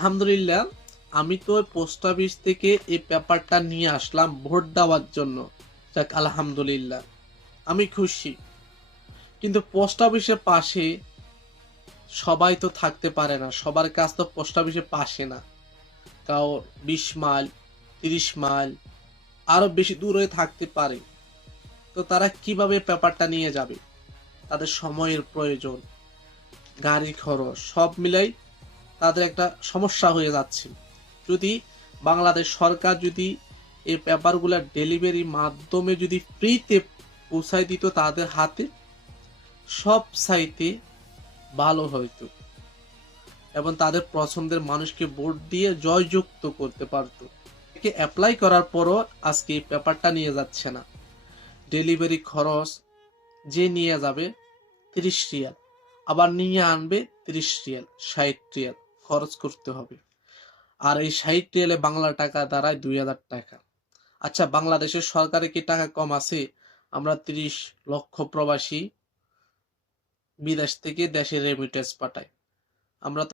আলহামদুলিল্লাহ, আমি তো পোস্ট অফিস থেকে এই পেপারটা নিয়ে আসলাম ভোট দেওয়ার জন্য। যাক আলহামদুলিল্লাহ, আমি খুশি। কিন্তু পোস্ট অফিসের পাশে সবাই তো থাকতে পারে না, সবার কাছ তো পোস্ট অফিসের পাশে না। কাউ 20 মাইল, 30 মাইল, আরো বেশি দূরে থাকতে পারে। তো তারা কিভাবে পেপারটা নিয়ে যাবে? তাদের সময়ের প্রয়োজন, গাড়ি খরচ সব মিলাই তাদের একটা সমস্যা হয়ে যাচ্ছে। যদি বাংলাদেশ সরকার যদি এই পেপারগুলা ডেলিভারি মাধ্যমে যদি ফ্রিতে পৌঁছায় দিত তাদের হাতে, সব সাইতে ভালো হইতো এবং তাদের পছন্দের মানুষকে ভোট দিয়ে জয়যুক্ত করতে পারতো। একে অ্যাপ্লাই করার পরও আজকে এই পেপারটা নিয়ে যাচ্ছে না। ডেলিভারি খরচ যে নিয়ে যাবে 30 রিয়াল, আবার নিয়ে আনবে 30 রিয়াল, 60 রিয়াল খরচ করতে হবে। আর এই 60 রিয়ালে বাংলা টাকা দাঁড়ায় 2000 টাকা। আচ্ছা, বাংলাদেশের সরকারে কি টাকা কম আছে? আমরা 30 লক্ষ প্রবাসী বিদেশ থেকে দেশে রেমিটেন্স পাঠাই। আমরা